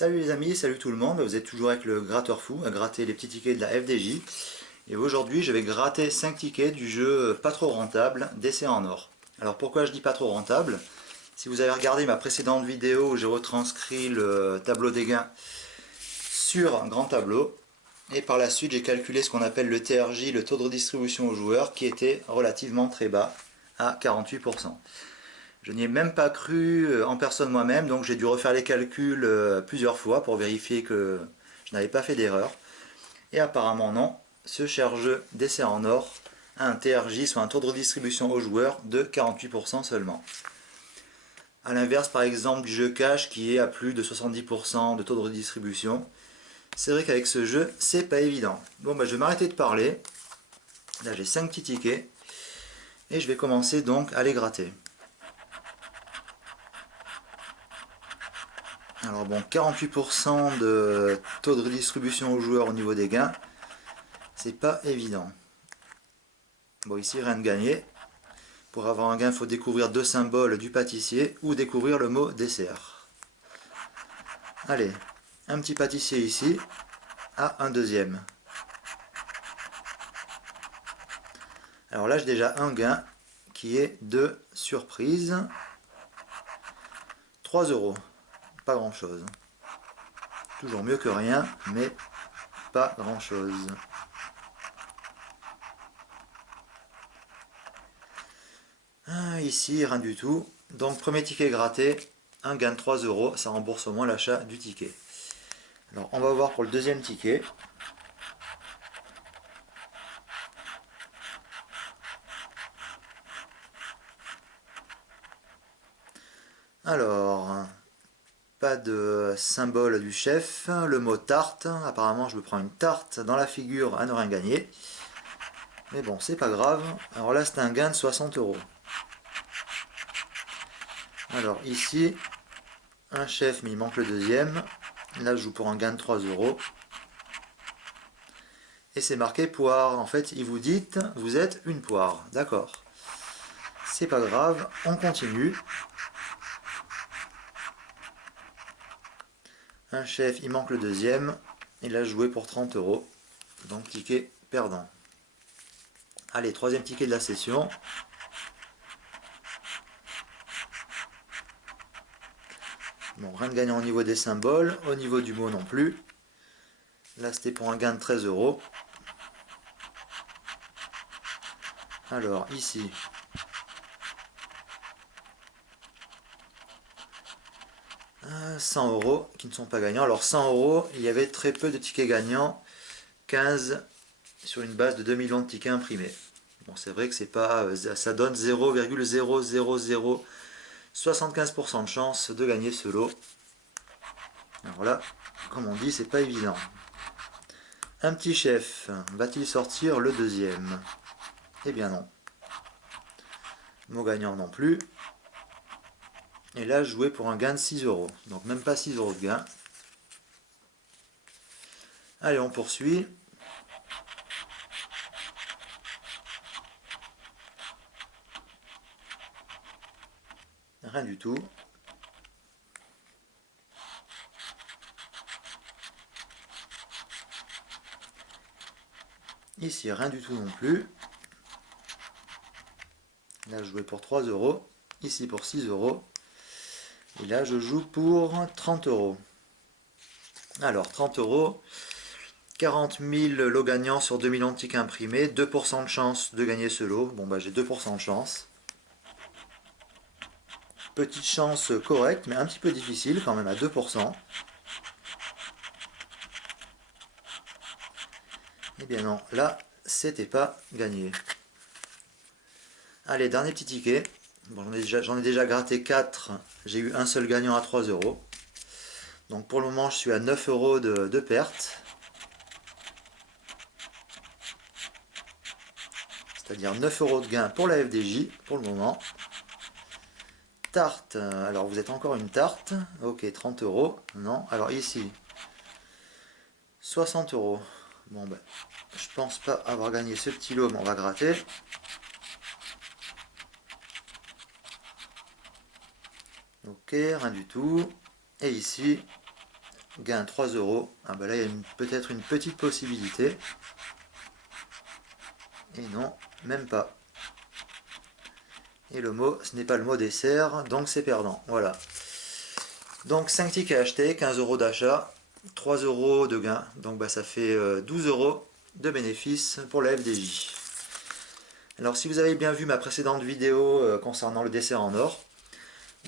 Salut les amis, salut tout le monde, vous êtes toujours avec le gratteur fou à gratter les petits tickets de la FDJ. Et aujourd'hui je vais gratter 5 tickets du jeu pas trop rentable d'essai en or. Alors pourquoi je dis pas trop rentable? Si vous avez regardé ma précédente vidéo où j'ai retranscrit le tableau des gains sur un grand tableau, et par la suite j'ai calculé ce qu'on appelle le TRJ, le taux de redistribution aux joueurs, qui était relativement très bas, à 48%. Je n'y ai même pas cru en personne moi-même, donc j'ai dû refaire les calculs plusieurs fois pour vérifier que je n'avais pas fait d'erreur. Et apparemment non, ce cher jeu d'essai en or a un TRJ, soit un taux de redistribution aux joueurs, de 48% seulement. A l'inverse par exemple du jeu cash qui est à plus de 70% de taux de redistribution. C'est vrai qu'avec ce jeu, c'est pas évident. Bon bah je vais m'arrêter de parler. Là j'ai 5 petits tickets. Et je vais commencer donc à les gratter. Alors bon, 48% de taux de redistribution aux joueurs au niveau des gains, c'est pas évident. Bon, ici rien de gagné. Pour avoir un gain, il faut découvrir deux symboles du pâtissier ou découvrir le mot dessert. Allez, un petit pâtissier ici. Ah, un deuxième. Alors là, j'ai déjà un gain qui est de surprise. 3 euros. Pas grand chose. Toujours mieux que rien, mais pas grand chose. Ah, ici, rien du tout. Donc, premier ticket gratté, un gain de 3 euros, ça rembourse au moins l'achat du ticket. Alors, on va voir pour le deuxième ticket. Alors, pas de symbole du chef, le mot tarte, apparemment je me prends une tarte dans la figure à ne rien gagner. Mais bon, c'est pas grave. Alors là, c'est un gain de 60 euros. Alors ici, un chef, mais il manque le deuxième. Là, je joue pour un gain de 3 euros. Et c'est marqué poire. En fait, il vous dit, vous êtes une poire. D'accord. C'est pas grave, on continue. Un chef, il manque le deuxième. Il a joué pour 30 euros. Donc ticket perdant. Allez, troisième ticket de la session. Bon, rien de gagnant au niveau des symboles, au niveau du mot non plus. Là, c'était pour un gain de 13 euros. Alors, ici, « 100 euros qui ne sont pas gagnants. Alors, 100 euros, il y avait très peu de tickets gagnants. 15 sur une base de 2 millions de tickets imprimés. Bon, c'est vrai que c'est pas, ça donne 0,00075% de chance de gagner ce lot. Alors là, comme on dit, c'est pas évident. Un petit chef, va-t-il sortir le deuxième? Eh bien non. Mot gagnant non plus. Et là, je jouais pour un gain de 6 euros. Donc même pas 6 euros de gain. Allez, on poursuit. Rien du tout. Ici, rien du tout non plus. Là, je jouais pour 3 euros. Ici, pour 6 euros. Et là, je joue pour 30 euros. Alors, 30 euros. 40 000 lots gagnants sur 2 millions de tickets imprimés. 2% de chance de gagner ce lot. Bon, bah, j'ai 2% de chance. Petite chance correcte, mais un petit peu difficile quand même à 2%. Eh bien non, là, c'était pas gagné. Allez, dernier petit ticket. Bon, j'en ai déjà gratté 4. J'ai eu un seul gagnant à 3 euros. Donc pour le moment, je suis à 9 euros de perte. C'est-à-dire 9 euros de gain pour la FDJ pour le moment. Tarte, alors vous êtes encore une tarte. Ok, 30 euros. Non, alors ici, 60 euros. Bon ben, je pense pas avoir gagné ce petit lot, mais on va gratter. Ok, rien du tout. Et ici, gain 3 euros. Ah bah là il y a peut-être une petite possibilité. Et non, même pas. Et le mot, ce n'est pas le mot dessert, donc c'est perdant. Voilà. Donc 5 tickets achetés, 15 euros d'achat, 3 euros de gain. Donc bah, ça fait 12 euros de bénéfice pour la FDJ. Alors si vous avez bien vu ma précédente vidéo concernant le dessert en or,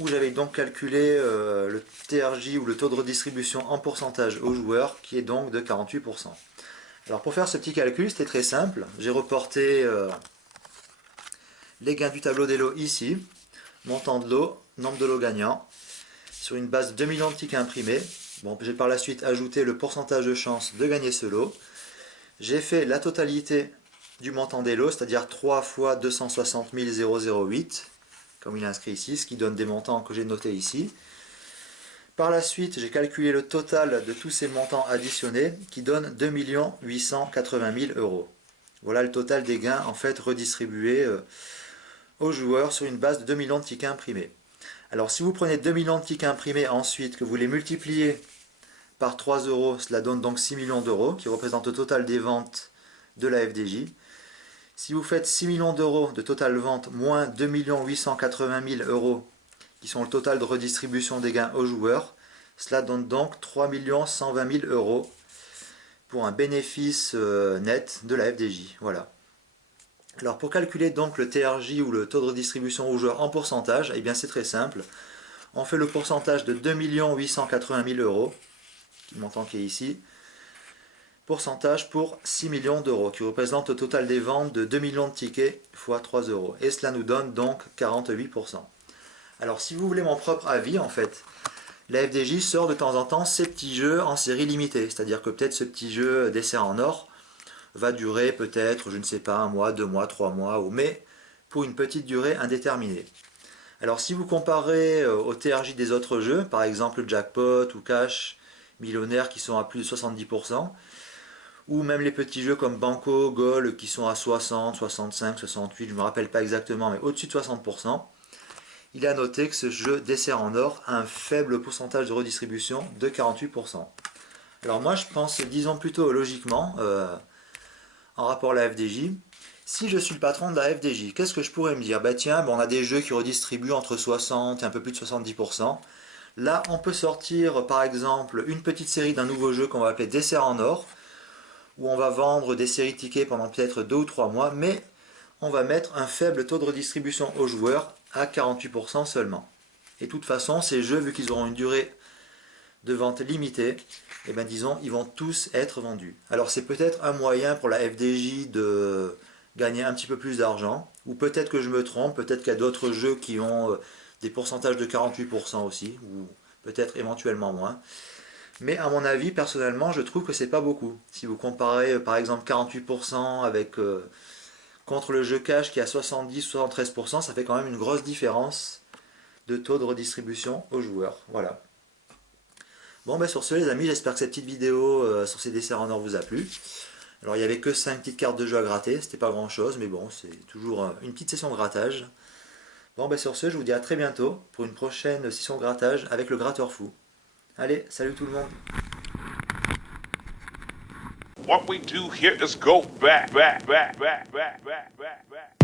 où j'avais donc calculé le TRJ ou le taux de redistribution en pourcentage aux joueurs, qui est donc de 48%. Alors pour faire ce petit calcul, c'était très simple. J'ai reporté les gains du tableau des lots ici, montant de lot, nombre de lots gagnants, sur une base de 2 millions de tickets imprimés. Bon, j'ai par la suite ajouté le pourcentage de chance de gagner ce lot. J'ai fait la totalité du montant des lots, c'est-à-dire 3 fois 260 008, comme il est inscrit ici, ce qui donne des montants que j'ai notés ici. Par la suite, j'ai calculé le total de tous ces montants additionnés, qui donne 2 880 000 euros. Voilà le total des gains en fait redistribués aux joueurs sur une base de 2 millions de tickets imprimés. Alors si vous prenez 2 millions de tickets imprimés ensuite, que vous les multipliez par 3 euros, cela donne donc 6 millions d'euros, qui représente le total des ventes de la FDJ. Si vous faites 6 millions d'euros de total vente moins 2 880 000 euros, qui sont le total de redistribution des gains aux joueurs, cela donne donc 3 120 000 euros pour un bénéfice net de la FDJ. Voilà. Alors pour calculer donc le TRJ ou le taux de redistribution aux joueurs en pourcentage, eh bien c'est très simple. On fait le pourcentage de 2 880 000 euros, le montant qui est ici, pourcentage pour 6 millions d'euros, qui représente le total des ventes de 2 millions de tickets fois 3 euros. Et cela nous donne donc 48%. Alors si vous voulez mon propre avis, en fait, la FDJ sort de temps en temps ces petits jeux en série limitée. C'est-à-dire que peut-être ce petit jeu dessert en or va durer peut-être, je ne sais pas, 1 mois, 2 mois, 3 mois, mais pour une petite durée indéterminée. Alors si vous comparez au TRJ des autres jeux, par exemple Jackpot ou Cash, Millionnaire qui sont à plus de 70%, ou même les petits jeux comme Banco, Goal qui sont à 60, 65, 68, je ne me rappelle pas exactement, mais au-dessus de 60%, il est à noter que ce jeu dessert en or a un faible pourcentage de redistribution de 48%. Alors moi je pense, disons plutôt logiquement, en rapport à la FDJ, si je suis le patron de la FDJ, qu'est-ce que je pourrais me dire? Bah tiens, on a des jeux qui redistribuent entre 60 et un peu plus de 70%. Là, on peut sortir par exemple une petite série d'un nouveau jeu qu'on va appeler Dessert en or, où on va vendre des séries tickets pendant peut-être 2 ou 3 mois, mais on va mettre un faible taux de redistribution aux joueurs à 48% seulement. Et de toute façon, ces jeux, vu qu'ils auront une durée de vente limitée, et bien disons, ils vont tous être vendus. Alors c'est peut-être un moyen pour la FDJ de gagner un petit peu plus d'argent, ou peut-être que je me trompe, peut-être qu'il y a d'autres jeux qui ont des pourcentages de 48% aussi, ou peut-être éventuellement moins. Mais à mon avis, personnellement, je trouve que c'est pas beaucoup. Si vous comparez par exemple 48% avec contre le jeu cash qui a 70-73%, ça fait quand même une grosse différence de taux de redistribution aux joueurs. Voilà. Bon, ben sur ce, les amis, j'espère que cette petite vidéo sur ces desserts en or vous a plu. Alors, il n'y avait que 5 petites cartes de jeu à gratter, c'était pas grand chose, mais bon, c'est toujours une petite session de grattage. Bon, ben sur ce, je vous dis à très bientôt pour une prochaine session de grattage avec le gratteur fou. Allez, salut tout le monde! What we do here is go back, back, back, back, back, back, back, back.